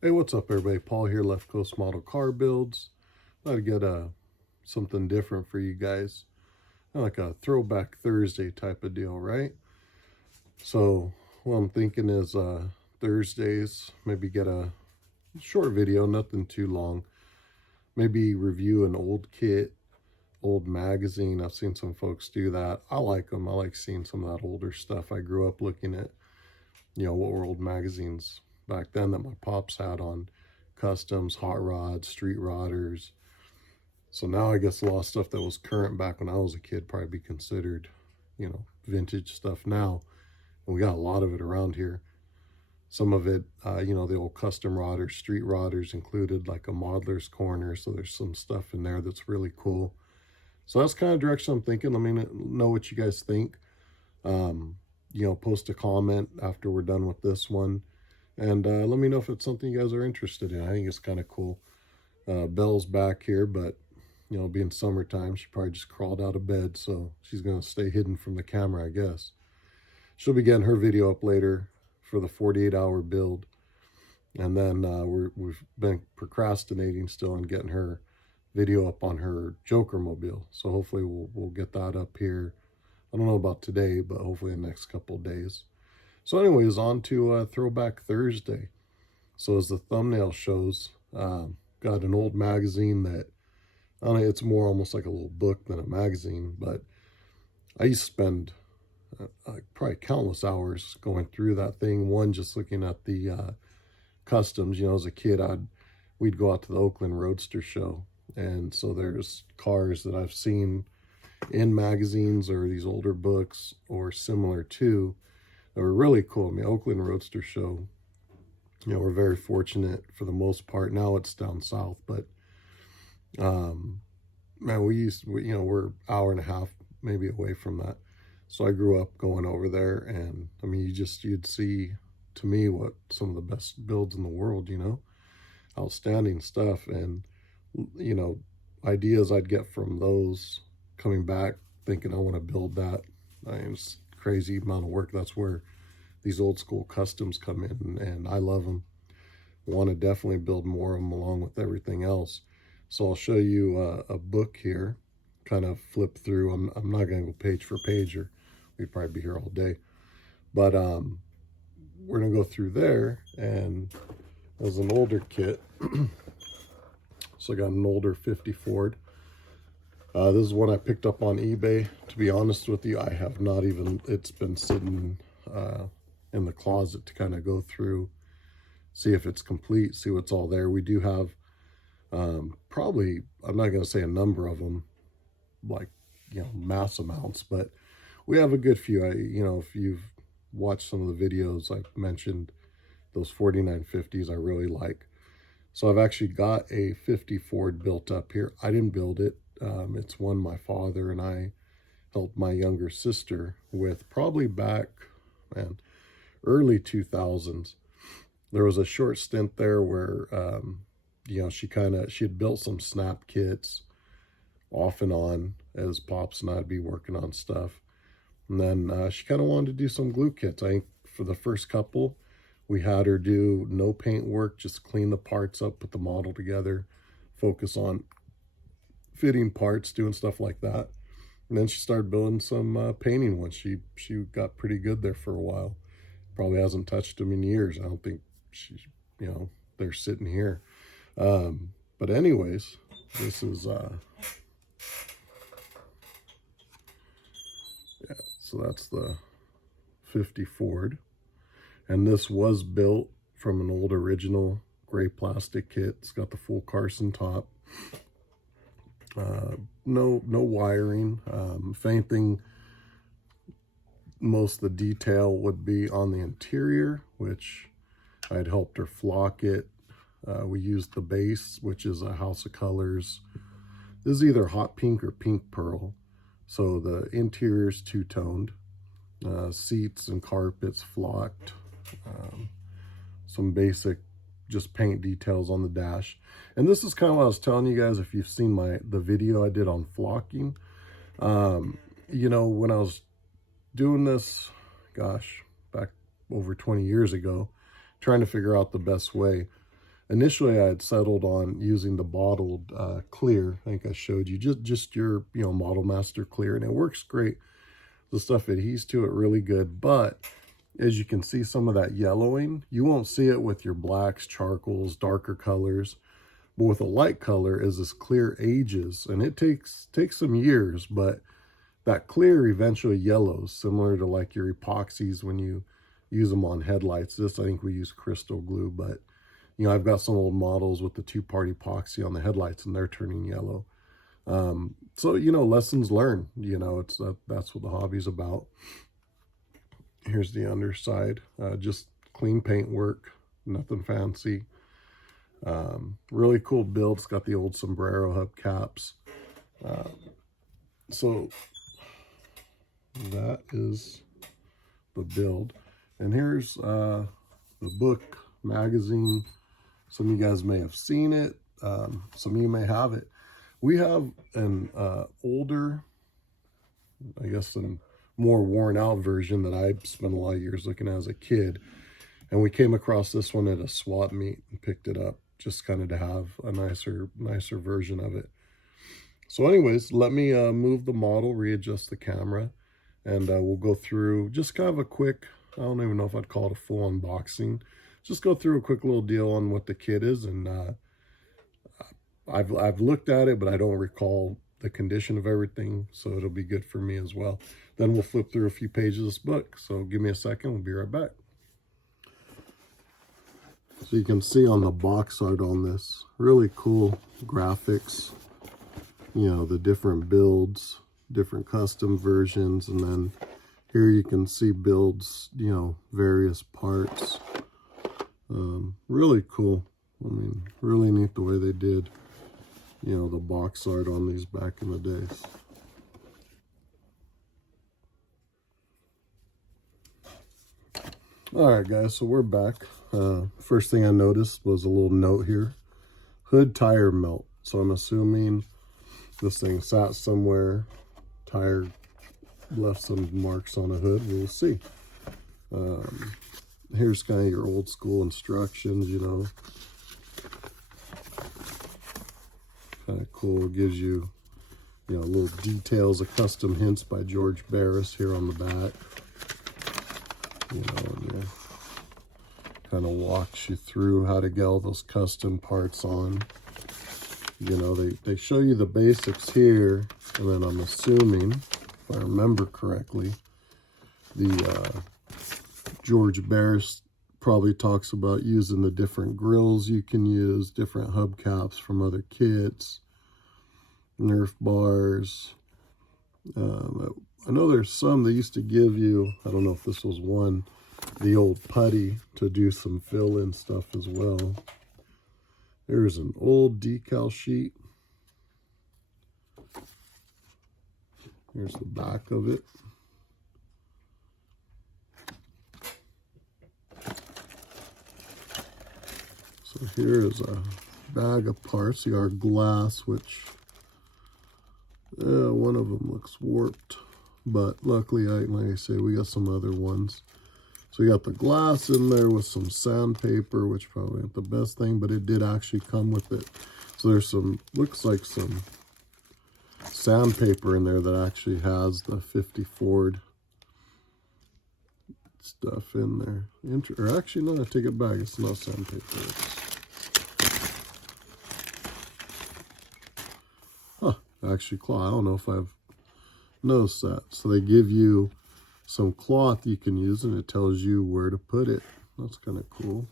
Hey, what's up everybody? Paul here, Left Coast Model Car Builds. Thought I'd get something different for you guys. Like a Throwback Thursday type of deal, right? So what I'm thinking is Thursdays, maybe get a short video, nothing too long. Maybe review an old kit, old magazine. I've seen some folks do that. I like them. I like seeing some of that older stuff. I grew up looking at, what were old magazines back then that my pops had on customs, hot rods, street rodders. So now I guess a lot of stuff that was current back when I was a kid probably be considered, vintage stuff now. And we got a lot of it around here. Some of it, the old custom rodders, street rodders included, like a modeler's corner. So there's some stuff in there that's really cool. So that's kind of direction I'm thinking. Let me know what you guys think. Post a comment after we're done with this one. And let me know if it's something you guys are interested in. I think it's kind of cool. Belle's back here, but, being summertime, she probably just crawled out of bed. So she's going to stay hidden from the camera, I guess. She'll be getting her video up later for the 48-hour build. And then we've been procrastinating still on getting her video up on her Joker mobile. So hopefully we'll get that up here. I don't know about today, but hopefully in the next couple of days. So anyways, on to Throwback Thursday. So as the thumbnail shows, got an old magazine that, I don't know, it's more almost like a little book than a magazine, but I used to spend probably countless hours going through that thing. One, just looking at the customs. As a kid, we'd go out to the Oakland Roadster show. And so there's cars that I've seen in magazines or these older books or similar to, that were really cool. I mean, Oakland Roadster show, we're very fortunate for the most part. Now it's down south, but man, we're hour and a half maybe away from that. So I grew up going over there, and I mean, you'd see, to me, what some of the best builds in the world, outstanding stuff. And ideas I'd get from those, coming back thinking I want to build that. It's crazy amount of work. That's where these old school customs come in, and I love them. Want to definitely build more of them along with everything else. So I'll show you a book here, kind of flip through. I'm not going to go page for page, or we'd probably be here all day. But we're going to go through there, and as an older kit, so I got an older 50 Ford. This is one I picked up on eBay. To be honest with you, I have not even, it's been sitting in the closet to kind of go through, see if it's complete, see what's all there. We do have probably, I'm not going to say a number of them, like, mass amounts, but we have a good few. If you've watched some of the videos, I've mentioned those 4950s I really like. So I've actually got a 50 Ford built up here. I didn't build it. It's one my father and I helped my younger sister with, probably back, early 2000s. There was a short stint there where, she had built some snap kits off and on as Pops and I'd be working on stuff. And then she kind of wanted to do some glue kits. I think for the first couple, we had her do no paint work, just clean the parts up, put the model together, focus on fitting parts, doing stuff like that. And then she started building some painting ones. She got pretty good there for a while. Probably hasn't touched them in years. I don't think she, they're sitting here. But anyways, this is, so that's the 50 Ford. And this was built from an old original gray plastic kit. It's got the full Carson top. No wiring. If anything, most of the detail would be on the interior, which I'd helped her flock it. We used the base, which is a House of Colors. This is either hot pink or pink pearl. So the interior is two-toned. Seats and carpets flocked. Some basic just paint details on the dash. And this is kind of what I was telling you guys, if you've seen the video I did on flocking. When I was doing this, gosh, back over 20 years ago, trying to figure out the best way. Initially, I had settled on using the bottled clear. I think I showed you just your Model Master clear, and it works great. The stuff adheres to it really good, but as you can see some of that yellowing, you won't see it with your blacks, charcoals, darker colors. But with a light color, as this clear ages, and it takes some years, but that clear eventually yellows, similar to like your epoxies when you use them on headlights. This, I think we use crystal glue, but I've got some old models with the two-part epoxy on the headlights and they're turning yellow. So, lessons learned, that's what the hobby's about. Here's the underside, just clean paint work, nothing fancy. Really cool build. It's got the old sombrero hubcaps. So that is the build. And here's the book, magazine. Some of you guys may have seen it. Some of you may have it. We have an older, I guess, a more worn out version that I spent a lot of years looking at as a kid. And we came across this one at a swap meet and picked it up, just kind of to have a nicer version of it. So anyways, let me move the model, readjust the camera, and we'll go through just kind of a quick, I don't even know if I'd call it a full unboxing. Just go through a quick little deal on what the kit is. And I've looked at it, but I don't recall the condition of everything, so it'll be good for me as well. Then we'll flip through a few pages of this book. So give me a second, we'll be right back. So you can see on the box art on this, really cool graphics, the different builds, different custom versions, and then here you can see builds, various parts. Really cool. I mean, really neat the way they did, the box art on these back in the days. All right, guys, so we're back. First thing I noticed was a little note here. Hood tire melt. So I'm assuming this thing sat somewhere, tire left some marks on a hood. We'll see. Here's kind of your old school instructions, Kind of cool. It gives you, little details of custom hints by George Barris here on the back. And kind of walks you through how to get all those custom parts on. They show you the basics here, and then I'm assuming, if I remember correctly, the George Barris probably talks about using the different grills you can use, different hubcaps from other kits, Nerf bars. I know there's some they used to give you, I don't know if this was one, the old putty to do some fill-in stuff as well. There's an old decal sheet. Here's the back of it. So here is a bag of parts. You got glass, which one of them looks warped, but luckily, like I say, we got some other ones. So we got the glass in there with some sandpaper, which probably ain't the best thing, but it did actually come with it. So there's some, looks like some sandpaper in there that actually has the 50 Ford stuff in there. Or actually, no, I take it back. It's not sandpaper. Actually cloth. I don't know if I've noticed that. So they give you some cloth you can use, and it tells you where to put it. That's kind of cool.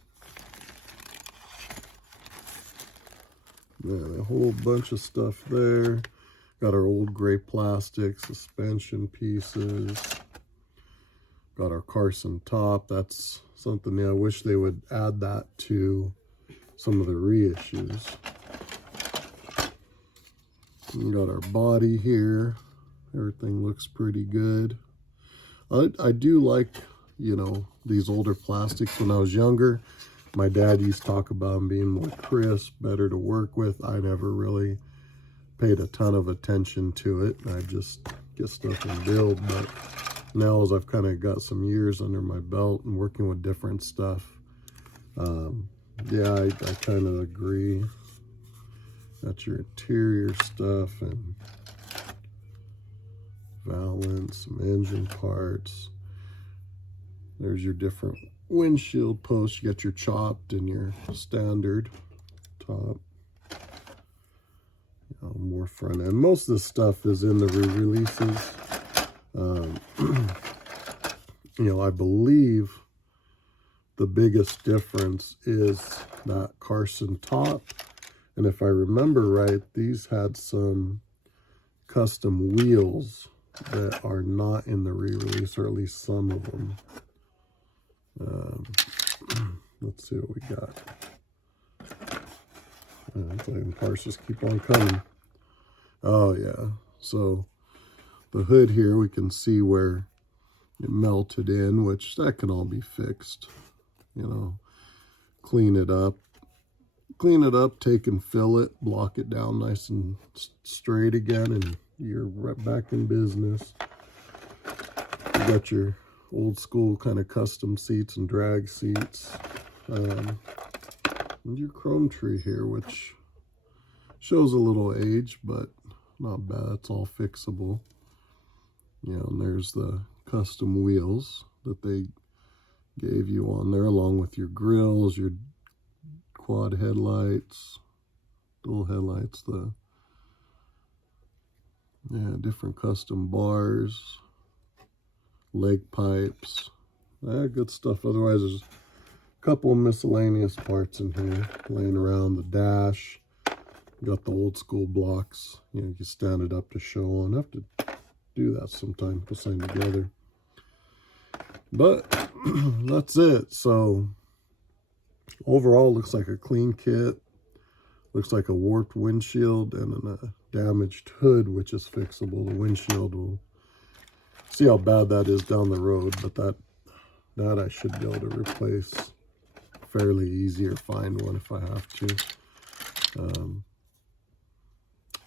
Yeah, a whole bunch of stuff there. Got our old gray plastic suspension pieces. Got our Carson top. That's something I wish they would add that to some of the reissues. We got our body here. Everything looks pretty good. I do like, these older plastics. When I was younger, my dad used to talk about them being more crisp, better to work with. I never really paid a ton of attention to it. I just get stuff and build. But now, as I've kind of got some years under my belt and working with different stuff, Yeah, I kind of agree. Got your interior stuff and valance, some engine parts. There's your different windshield posts. You got your chopped and your standard top. More front end. Most of this stuff is in the re-releases. I believe the biggest difference is that Carson top. And if I remember right, these had some custom wheels that are not in the re-release, or at least some of them. Let's see what we got. Parts just keep on coming. Oh yeah, so the hood here, we can see where it melted in, which that can all be fixed. Clean it up, take and fill it, block it down nice and straight again, and you're right back in business. You got your old school kind of custom seats and drag seats. And your chrome tree here, which shows a little age, but not bad. It's all fixable. And there's the custom wheels that they gave you on there, along with your grills, your quad headlights, dual headlights, different custom bars, leg pipes, good stuff. Otherwise, there's a couple of miscellaneous parts in here laying around. The dash, you got the old school blocks. You can stand it up to show on. I have to do that sometime, put something together. But that's it. So overall, looks like a clean kit. Looks like a warped windshield and a damaged hood, which is fixable. The windshield, will see how bad that is down the road, but that I should be able to replace fairly easy, or find one if I have to.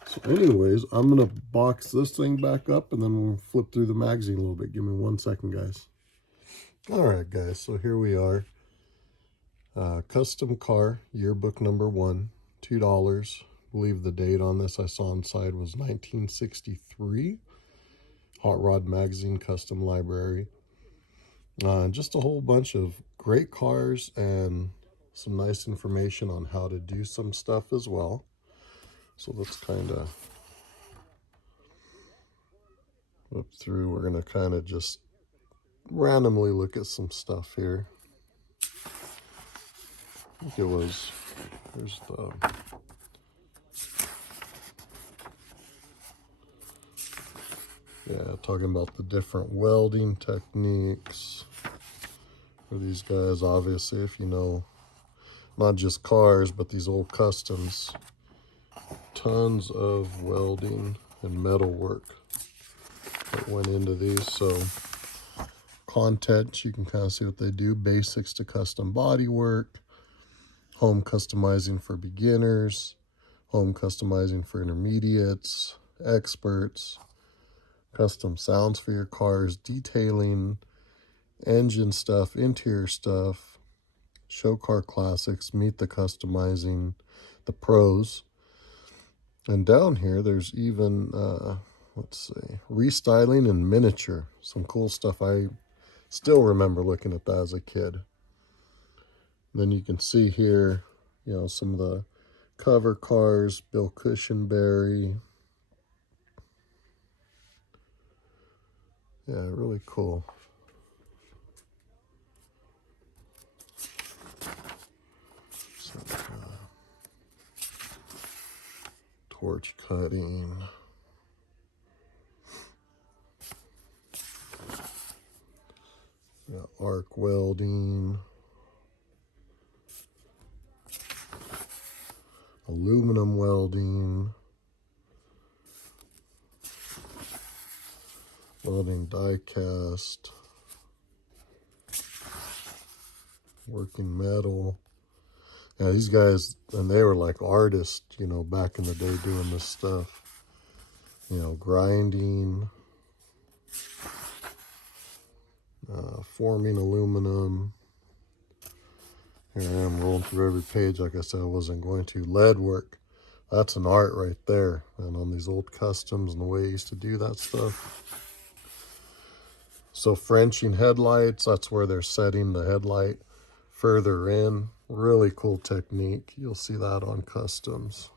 So anyways, I'm going to box this thing back up, and then we'll flip through the magazine a little bit. Give me 1 second, guys. All right, guys, so here we are. Custom car, yearbook number 1, $2. I believe the date on this I saw inside was 1963. Hot Rod Magazine Custom Library. Just a whole bunch of great cars and some nice information on how to do some stuff as well. So let's kind of flip through. We're going to kind of just randomly look at some stuff here. I think it was, there's the, talking about the different welding techniques for these guys. Obviously, if you know, not just cars, but these old customs, tons of welding and metal work that went into these. So content, you can kind of see what they do. Basics to custom body work, home customizing for beginners, home customizing for intermediates, experts, custom sounds for your cars, detailing, engine stuff, interior stuff, show car classics, meet the customizing, the pros. And down here, there's even, let's see, restyling and miniature. Some cool stuff. I still remember looking at that as a kid. Then you can see here, some of the cover cars, Bill Cushenberry. Yeah, really cool. So, torch cutting. Yeah, arc welding. Aluminum welding. Welding die cast. Working metal. Yeah, these guys, and they were like artists, back in the day doing this stuff. Grinding, forming aluminum. Here I am rolling through every page like I said I wasn't going to. Lead work. That's an art right there. And on these old customs and the way I used to do that stuff. So Frenching headlights, that's where they're setting the headlight further in. Really cool technique. You'll see that on customs.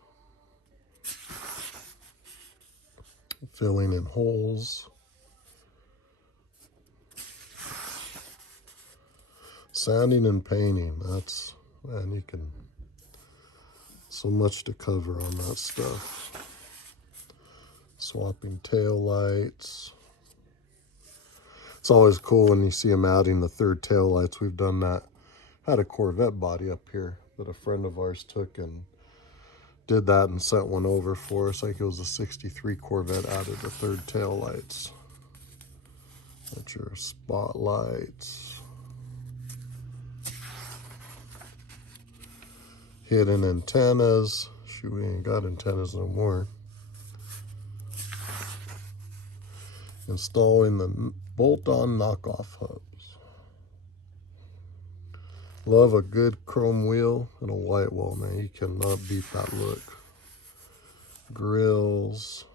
Filling in holes. Sanding and painting. That's, man, you can, so much to cover on that stuff. Swapping tail lights. It's always cool when you see them adding the third tail lights. We've done that. Had a Corvette body up here that a friend of ours took and did that and sent one over for us. I think it was a 63 Corvette, added the third tail lights. That's your spotlights. Hidden antennas. Shoot, we ain't got antennas no more. Installing the bolt-on knockoff hubs. Love a good chrome wheel and a white wall, man. You cannot beat that look. Grills.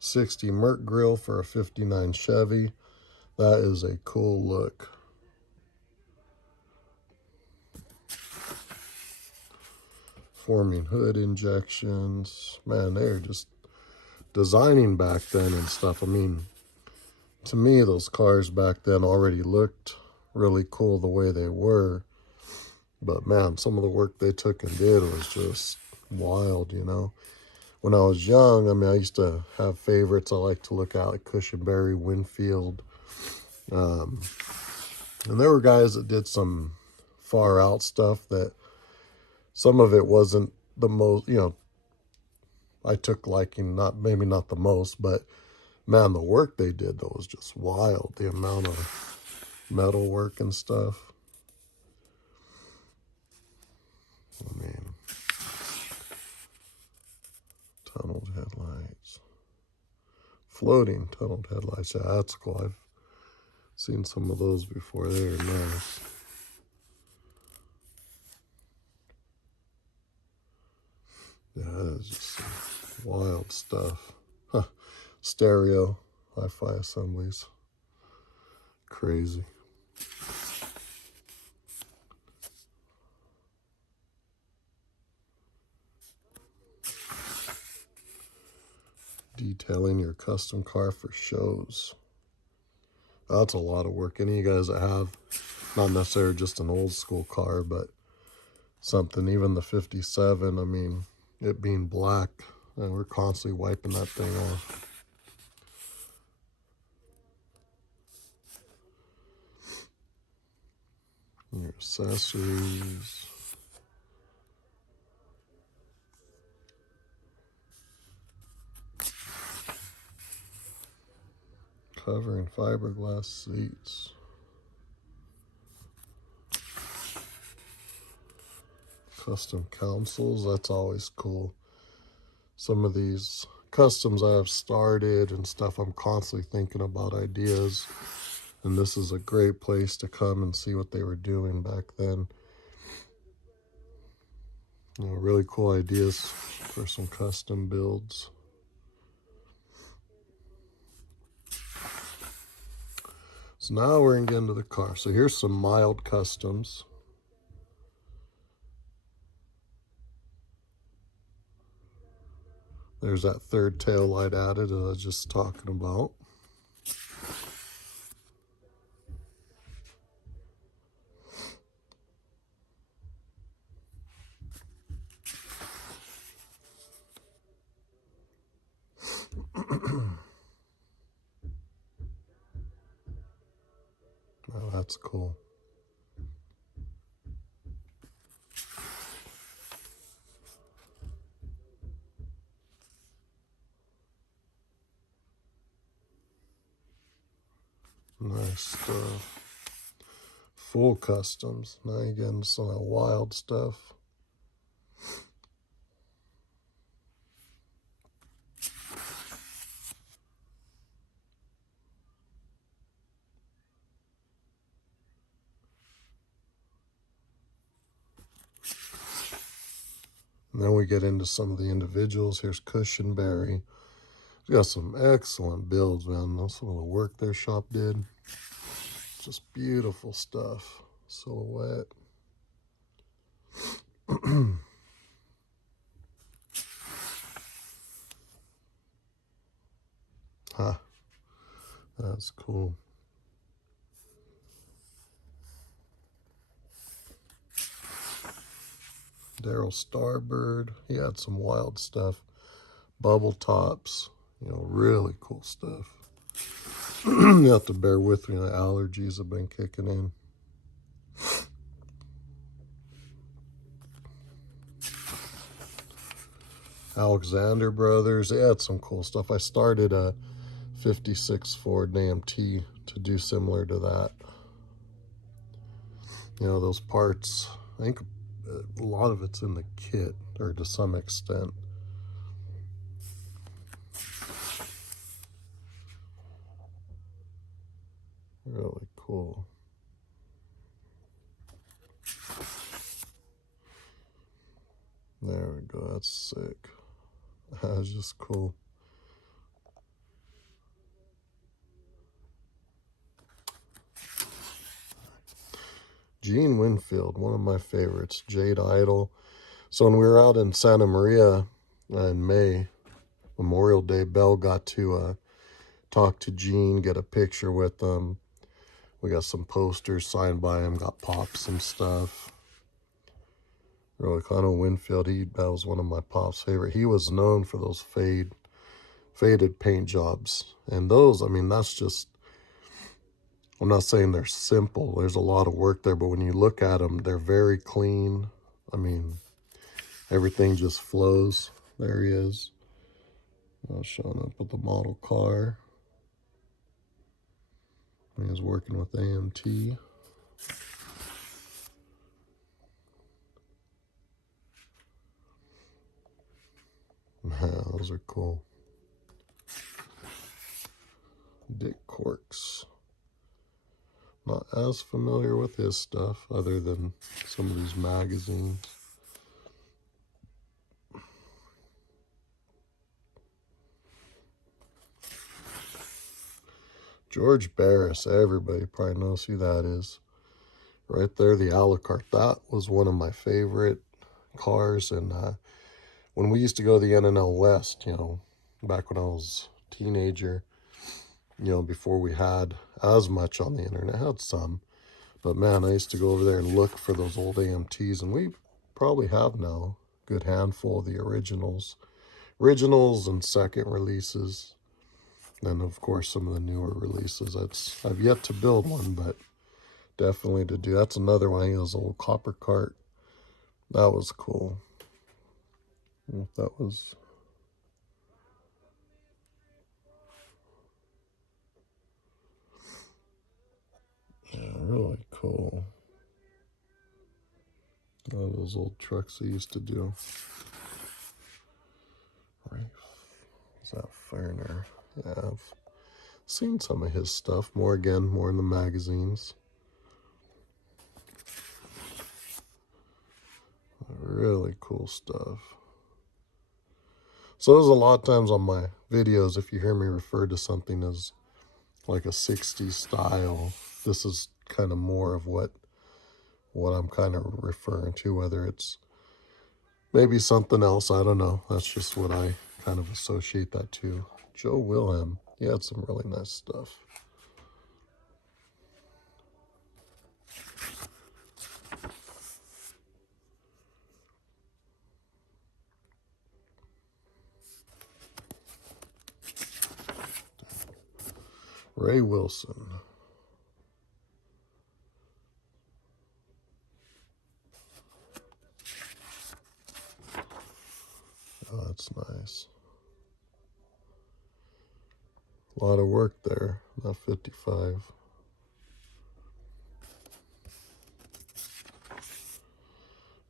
60 Merc grill for a 59 Chevy. That is a cool look. Forming hood injections. Man, they're just designing back then and stuff. I mean, to me, those cars back then already looked really cool the way they were. But man, some of the work they took and did was just wild, you know. When I was young, I mean, I used to have favorites I like to look at, like Cushionberry, Winfield. And there were guys that did some far out stuff that some of it wasn't the most, you know, I took liking, maybe not the most, but man, the work they did, though, was just wild. The amount of metal work and stuff. I mean, tunneled headlights. Floating tunneled headlights. Yeah, that's cool. I've seen some of those before. They're nice. Yeah, that is just some wild stuff. Huh. Stereo, hi-fi assemblies. Crazy. Detailing your custom car for shows. That's a lot of work. Any of you guys that have, not necessarily just an old school car, but something, even the 57, I mean, it being black, and we're constantly wiping that thing off. Your accessories. Covering fiberglass seats. Custom consoles, that's always cool. Some of these customs I have started and stuff, I'm constantly thinking about ideas. And this is a great place to come and see what they were doing back then. You know, really cool ideas for some custom builds. So now we're going to get into the car. So here's some mild customs. There's that third tail light added that I was just talking about. Oh, that's cool. Nice stuff. Full customs. Now you're getting some of that wild stuff. And then we get into some of the individuals. Here's Cushionberry. We got some excellent builds, man. Some of the work their shop did. Just beautiful stuff. Silhouette. Huh. That's cool. Daryl Starbird. He had some wild stuff. Bubble tops. You know, really cool stuff. You have to bear with me. The allergies have been kicking in. Alexander Brothers. They had some cool stuff. I started a 56 Ford AMT to do similar to that. You know, those parts, I think a lot of it's in the kit, or to some extent. Really cool. There we go. That's sick. That's just cool. Gene Winfield, one of my favorites. Jade Idol. So when we were out in Santa Maria in May, Memorial Day, Belle got to talk to Gene, get a picture with him. We got some posters signed by him, got pops and stuff. Really kind of Winfield, that was one of my pop's favorite. He was known for those faded paint jobs. And those, I mean, that's just, I'm not saying they're simple. There's a lot of work there, but when you look at them, they're very clean. I mean, everything just flows. There he is. Showing up with the model car. He was working with AMT. Man, those are cool. Dick Corks. Not as familiar with his stuff other than some of these magazines. George Barris, everybody probably knows who that is. Right there, the Alucard. That was one of my favorite cars. And when we used to go to the NNL West, you know, back when I was a teenager, you know, before we had as much on the internet, I had some. But man, I used to go over there and look for those old AMTs. And we probably have now a good handful of the originals and second releases. And of course, some of the newer releases. I've yet to build one, but definitely to do. That's another one. His old copper cart. That was cool. That was. Yeah, really cool. All those old trucks he used to do. Right. Is that Ferner? Yeah, I've seen some of his stuff. More in the magazines. Really cool stuff. So there's a lot of times on my videos, if you hear me refer to something as like a 60s style, this is kind of more of what I'm kind of referring to, whether it's maybe something else, I don't know. That's just what I kind of associate that to. Joe Wilhelm, he had some really nice stuff. Ray Wilson. Oh, that's nice. A lot of work there, not 55.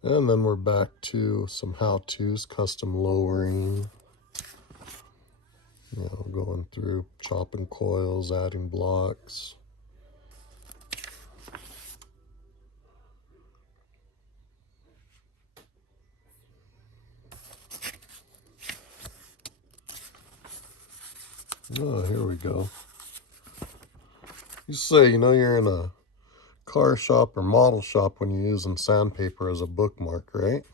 And then we're back to some how-tos, custom lowering. You know, going through chopping coils, adding blocks. Oh, here we go. You say, you know, you're in a car shop or model shop when you're using sandpaper as a bookmark, right?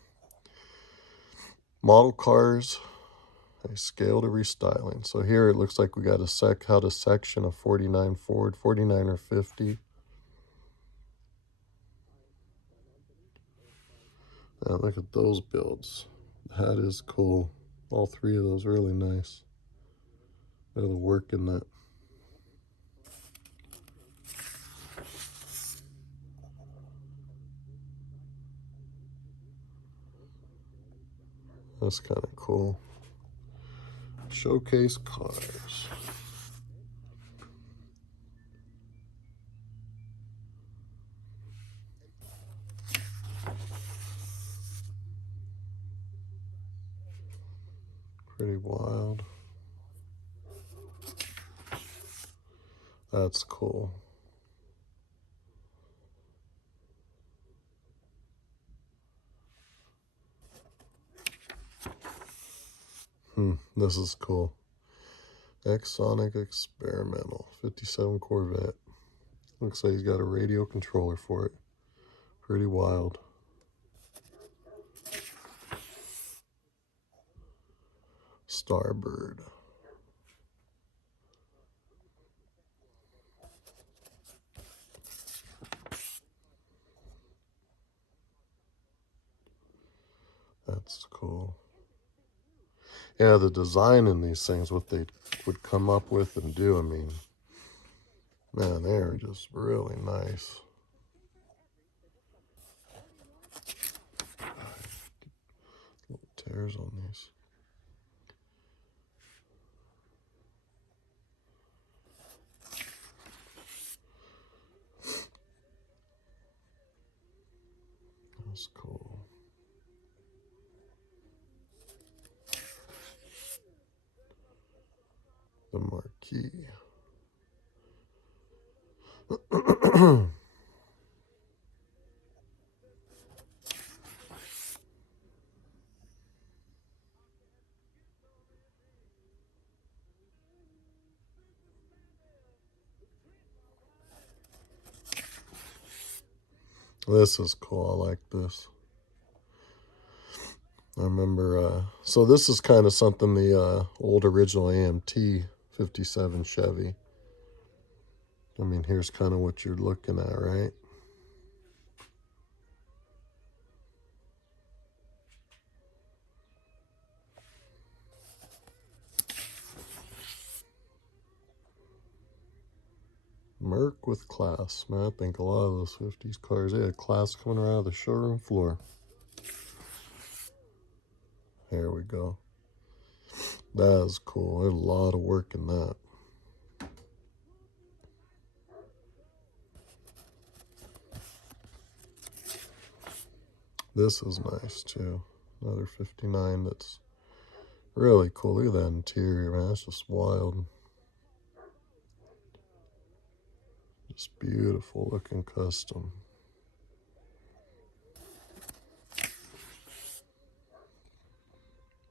Model cars, a scale to restyling. So here it looks like we got how to section a 49 Ford, 49 or 50. Now look at those builds. That is cool. All three of those really nice. Look at the work in that. That's kind of cool. Showcase cars. Pretty wild. That's cool. This is cool. Exonic Experimental 57 Corvette. Looks like he's got a radio controller for it. Pretty wild. Starbird. That's cool. Yeah, the design in these things, what they would come up with and do, I mean, man, they're just really nice. Little tears on these. That's cool. The marquee. This is cool. I like this. I remember, so this is kind of something the old original AMT 57 Chevy. I mean, here's kind of what you're looking at, right? Merc with class. Man, I think a lot of those 50s cars, they had class coming around the showroom floor. Here we go. That is cool. There's a lot of work in that. This is nice too. Another 59 that's really cool. Look at that interior, man. That's just wild. Just beautiful looking custom.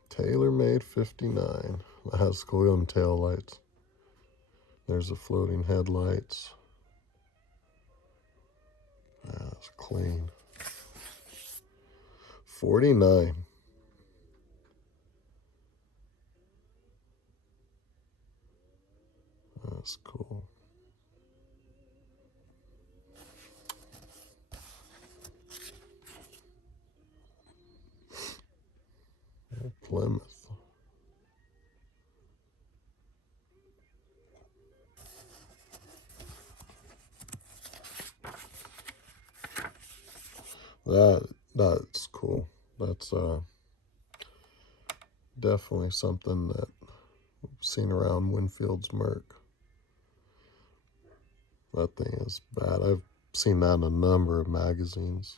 Tailor-made 59. That has cool tail lights. There's the floating headlights. That's clean. 49. That's cool. Plymouth. That's cool. That's definitely something that I've seen around Winfield's Merc. That thing is bad. I've seen that in a number of magazines.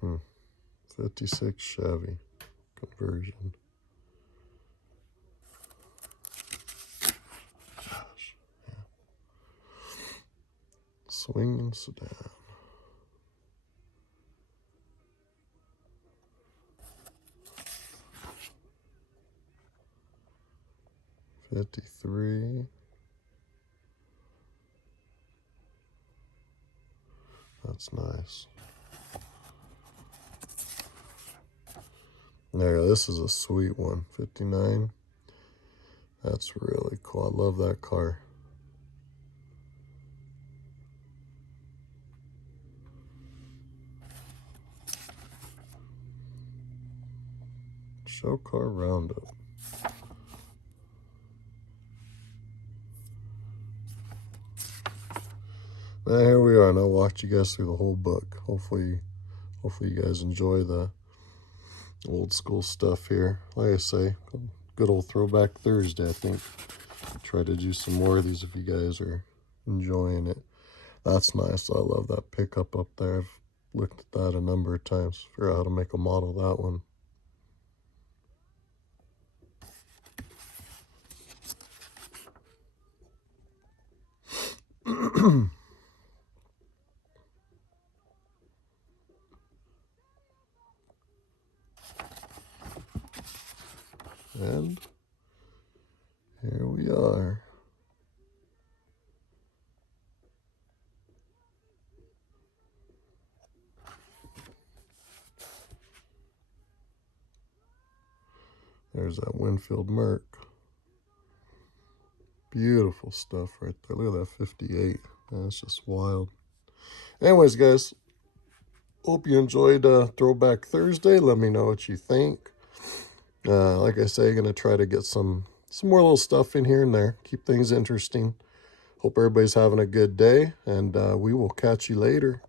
Hmm. 56 Chevy conversion. Swinging sedan. $53. That's nice. There, this is a sweet one. $59. That's really cool. I love that car. Show car roundup. Now here we are, and I'll walk you guys through the whole book. Hopefully you guys enjoy the old school stuff here. Like I say, good old Throwback Thursday. I think I'll try to do some more of these if you guys are enjoying it. That's nice. I love that pickup up there. I've looked at that a number of times. Figure out how to make a model of that one. And here we are. There's that Winfield Merc. Beautiful stuff right there. Look at that 58. That's just wild. Anyways, guys, hope you enjoyed Throwback Thursday. Let me know what you think. Like I say, I'm going to try to get some more little stuff in here and there. Keep things interesting. Hope everybody's having a good day, and we will catch you later.